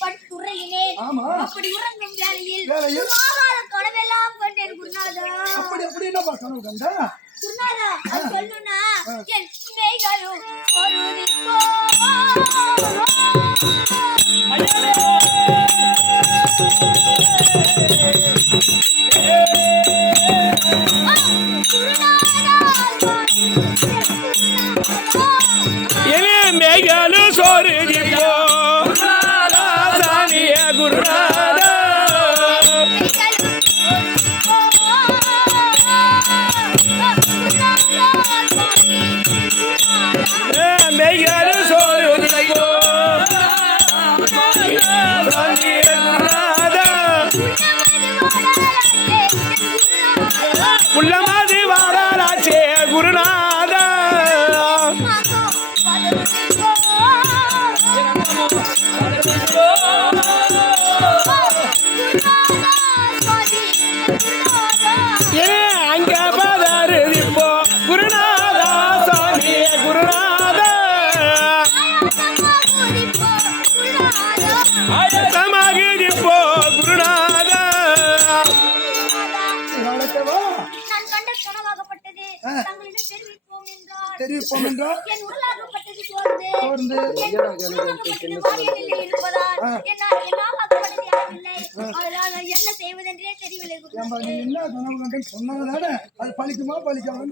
படுத்துறையினேன். அப்படி உறங்கும் வேளையில் கனவெல்லாம் கண்டேன் குருநாதா. அப்படி என்னப்பா கனவு கண்டா குருநாதா? அது சொல்லுனா என் மேய்களும் பொருளிக்கோ. மேகலு சோறு சாமிய குருநாத மேகலு சோறு உள்ளமாதி வாராச்சே குருநாத. அங்க பதறு இப்போ குருநாதா சாமி குருநாத ஆயத்தமாகிப்போ குருநாத. நான் கண்ட கனவாகப்பட்டது தங்களிடம் தெரிவிப்போம் என்றால் என் உடலாகப்பட்டது சோர்ந்து என்ன செய்வதென்றே தெரியவில்லை. என்ன கனவு கண்டு சொன்னதானே அது பழிக்குமா பழிக்காம